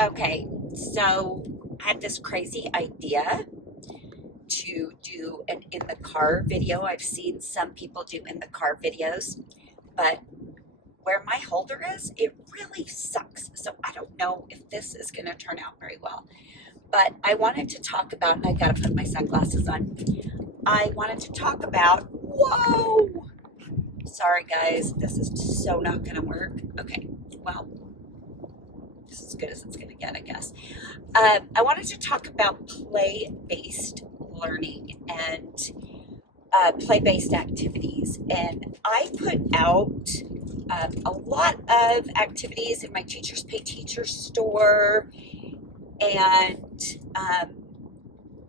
Okay, so I had this crazy idea to do an in the car video. I've seen some people do in the car videos, but where my holder is, it really sucks. So I don't know if this is going to turn out very well. But I wanted to talk about, I got to put my sunglasses on. I wanted to talk about, whoa! Sorry, guys, this is so not going to work. Okay, well, this is as good as it's going to get, I guess. I wanted to talk about play-based learning and play-based activities. And I put out a lot of activities in my Teachers Pay Teachers store and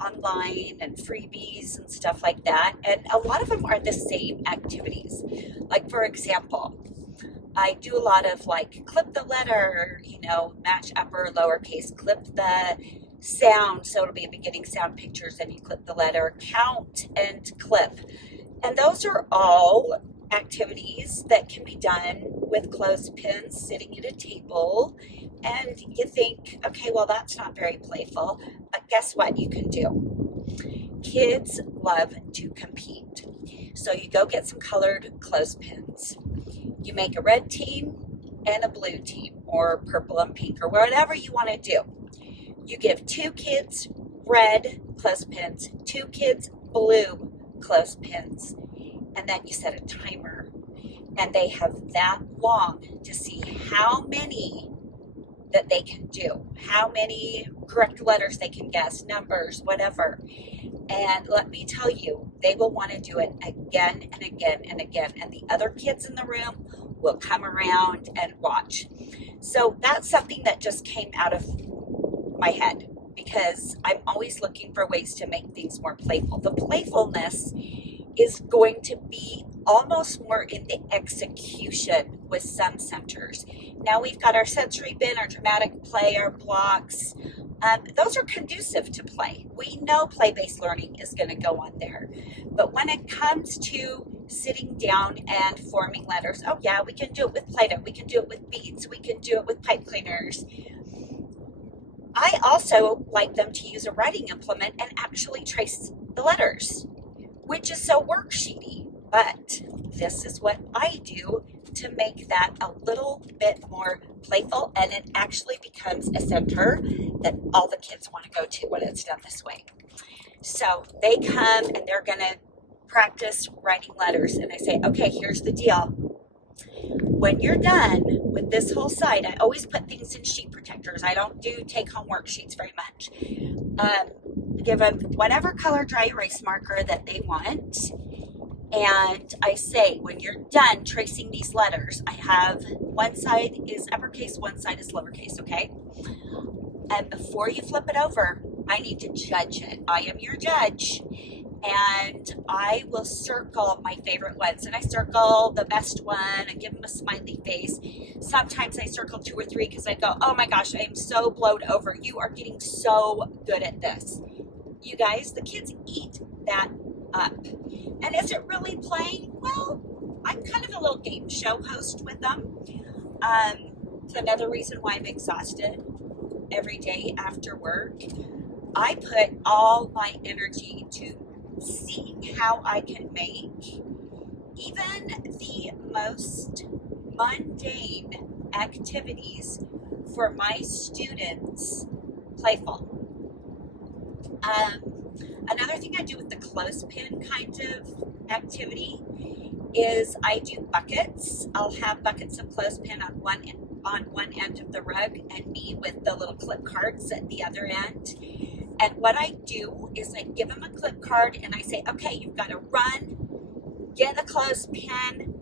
online and freebies and stuff like that. And a lot of them are the same activities. Like, for example, I do a lot of like clip the letter, match upper, lowercase, clip the sound. So it'll be a beginning sound pictures and you clip the letter, count and clip. And those are all activities that can be done with clothespins sitting at a table. And you think, okay, well, that's not very playful. But guess what you can do? Kids love to compete. So you go get some colored clothespins. You make a red team and a blue team, or purple and pink, or whatever you want to do. You give 2 kids red clothespins, 2 kids blue clothespins, and then you set a timer. And they have that long to see how many that they can do, how many correct letters they can guess, numbers, whatever. And let me tell you, they will want to do it again and again and again. And the other kids in the room will come around and watch. So that's something that just came out of my head because I'm always looking for ways to make things more playful. The playfulness is going to be almost more in the execution with some centers. Now we've got our sensory bin, our dramatic play, our blocks. Those are conducive to play. We know play-based learning is going to go on there. But when it comes to sitting down and forming letters, oh yeah, we can do it with Play-Doh. We can do it with beads. We can do it with pipe cleaners. I also like them to use a writing implement and actually trace the letters, which is so worksheety. But this is what I do to make that a little bit more playful, and it actually becomes a center that all the kids want to go to when it's done this way. So they come and they're going to practice writing letters, and I say, okay, here's the deal. When you're done with this whole side, I always put things in sheet protectors. I don't do take-home worksheets very much. Give them whatever color dry erase marker that they want. And I say, when you're done tracing these letters, I have one side is uppercase, one side is lowercase, okay? And before you flip it over, I need to judge it. I am your judge. And I will circle my favorite ones. And I circle the best one and give them a smiley face. Sometimes I circle 2 or 3 because I go, oh my gosh, I am so blowed over. You are getting so good at this. You guys, the kids eat that up. And is it really playing? Well, I'm kind of a little game show host with them. It's another reason why I'm exhausted every day after work. I put all my energy to seeing how I can make even the most mundane activities for my students playful. Another thing I do with the clothespin kind of activity is I do buckets. I'll have buckets of clothespin on one end of the rug and me with the little clip cards at the other end. And what I do is I give them a clip card and I say, okay, you've got to run, get a clothespin,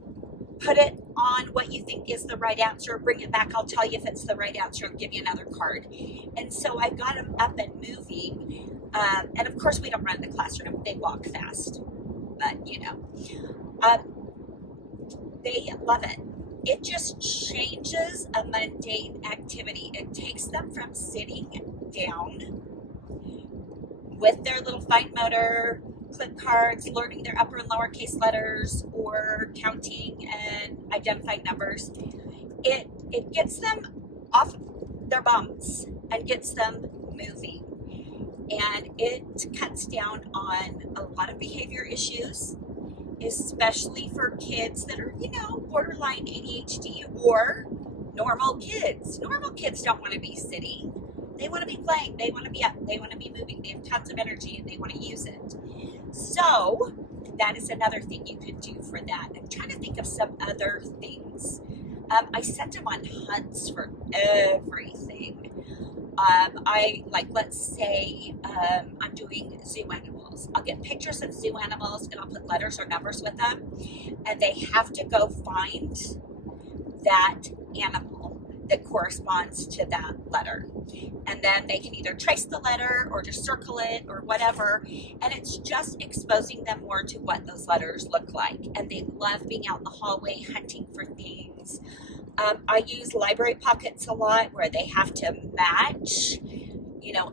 put it on what you think is the right answer, bring it back, I'll tell you if it's the right answer and give you another card. And so I got them up and moving. And of course, we don't run in the classroom. They walk fast. But, they love it. It just changes a mundane activity. It takes them from sitting down with their little fine motor, clip cards, learning their upper and lowercase letters, or counting and identifying numbers. It gets them off their bums and gets them moving. And it cuts down on a lot of behavior issues, especially for kids that are, borderline ADHD or normal kids. Normal kids don't want to be sitting. They want to be playing. They want to be up. They want to be moving. They have tons of energy and they want to use it. So that is another thing you could do for that. I'm trying to think of some other things. I sent them on hunts for everything. Let's say I'm doing zoo animals. I'll get pictures of zoo animals and I'll put letters or numbers with them. And they have to go find that animal that corresponds to that letter. And then they can either trace the letter or just circle it or whatever. And it's just exposing them more to what those letters look like. And they love being out in the hallway hunting for things. I use library pockets a lot where they have to match,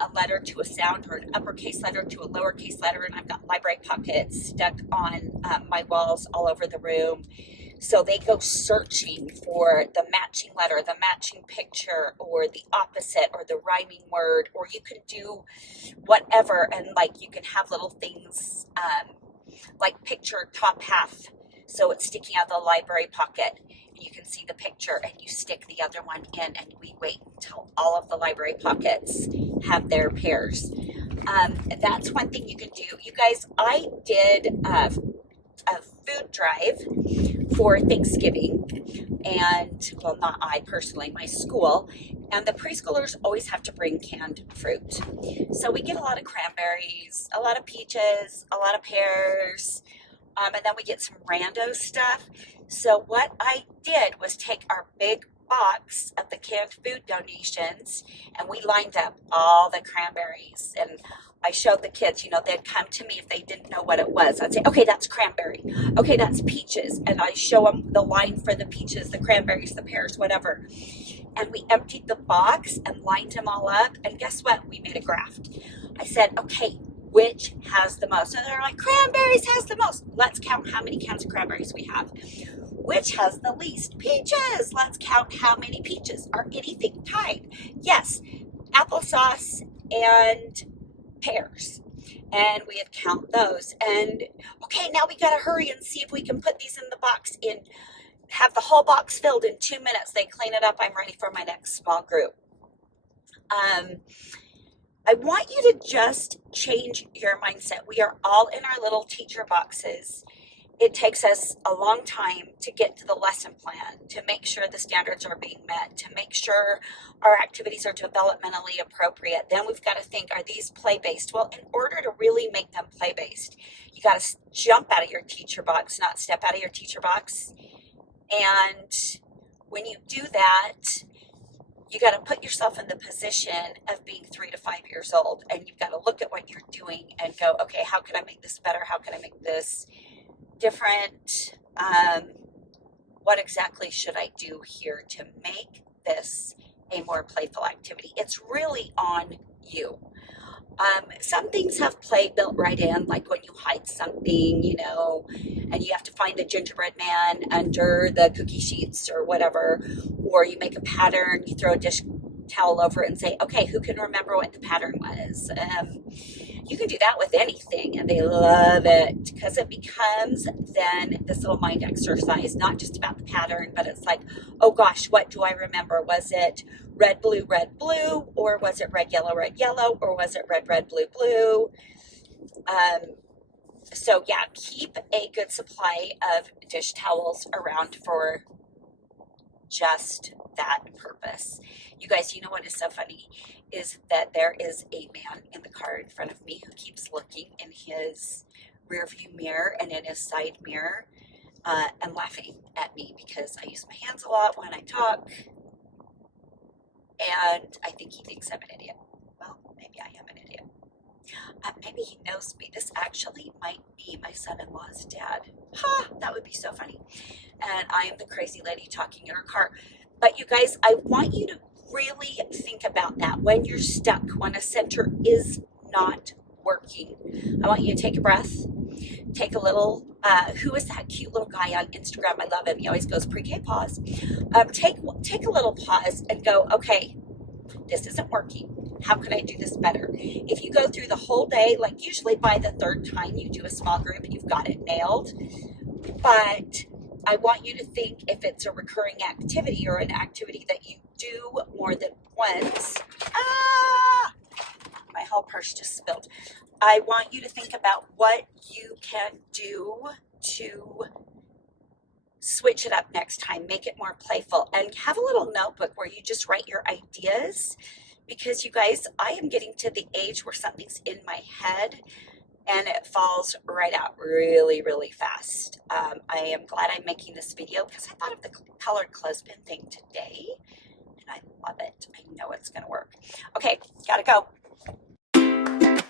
a letter to a sound or an uppercase letter to a lowercase letter. And I've got library pockets stuck on my walls all over the room. So they go searching for the matching letter, the matching picture, or the opposite, or the rhyming word, or you can do whatever. And you can have little things like picture top half. So it's sticking out of the library pocket. You can see the picture and you stick the other one in, and we wait until all of the library pockets have their pairs. That's one thing you can do. You guys, I did a food drive for Thanksgiving, and not I personally, my school, and the preschoolers always have to bring canned fruit. So we get a lot of cranberries, a lot of peaches, a lot of pears, and then we get some rando stuff. So what I did was take our big box of the canned food donations, and we lined up all the cranberries. And I showed the kids, they'd come to me if they didn't know what it was. I'd say, okay, that's cranberry. Okay, that's peaches. And I show them the line for the peaches, the cranberries, the pears, whatever. And we emptied the box and lined them all up. And guess what? We made a graph. I said, okay, which has the most? And they're like, cranberries has the most. Let's count how many cans of cranberries we have. Which has the least? Peaches. Let's count how many peaches. Are anything tied? Yes, applesauce and pears. And we had count those. And okay, now we got to hurry and see if we can put these in the box have the whole box filled in 2 minutes. They clean it up. I'm ready for my next small group. I want you to just change your mindset. We are all in our little teacher boxes. It takes us a long time to get to the lesson plan, to make sure the standards are being met, to make sure our activities are developmentally appropriate. Then we've got to think, are these play-based? Well, in order to really make them play-based, you got to jump out of your teacher box, not step out of your teacher box. And when you do that, you got to put yourself in the position of being 3 to 5 years old. And you've got to look at what you're doing and go, okay, how can I make this better? How can I make this different? What exactly should I do here to make this a more playful activity? It's really on you. Some things have play built right in, like when you hide something, and you have to find the gingerbread man under the cookie sheets or whatever, or you make a pattern, you throw a dish towel over it and say, okay, who can remember what the pattern was? You can do that with anything, and they love it because it becomes then this little mind exercise, not just about the pattern, but it's like, oh gosh, what do I remember? Was it red, blue, or was it red, yellow, or was it red, blue, blue? So yeah, keep a good supply of dish towels around for just that purpose. You guys, you know what is so funny is that there is a man in the car in front of me who keeps looking in his rear view mirror and in his side mirror and laughing at me because I use my hands a lot when I talk, and I think he thinks I'm an idiot. Well, maybe I am an idiot. Maybe he knows me. This actually might be my son-in-law's dad. Ha! That would be so funny. And I am the crazy lady talking in her car. But you guys, I want you to really think about that when you're stuck, when a center is not working. I want you to take a breath, take a little, who is that cute little guy on Instagram? I love him. He always goes pre-K pause. Take a little pause and go, okay, this isn't working. How can I do this better? If you go through the whole day, like usually by the third time you do a small group, you've got it nailed. But I want you to think if it's a recurring activity or an activity that you do more than once. My whole purse just spilled. I want you to think about what you can do to switch it up next time, make it more playful, and have a little notebook where you just write your ideas. Because you guys, I am getting to the age where something's in my head and it falls right out really, really fast. I am glad I'm making this video because I thought of the colored clothespin thing today, and I love it. I know it's going to work. Okay, gotta go.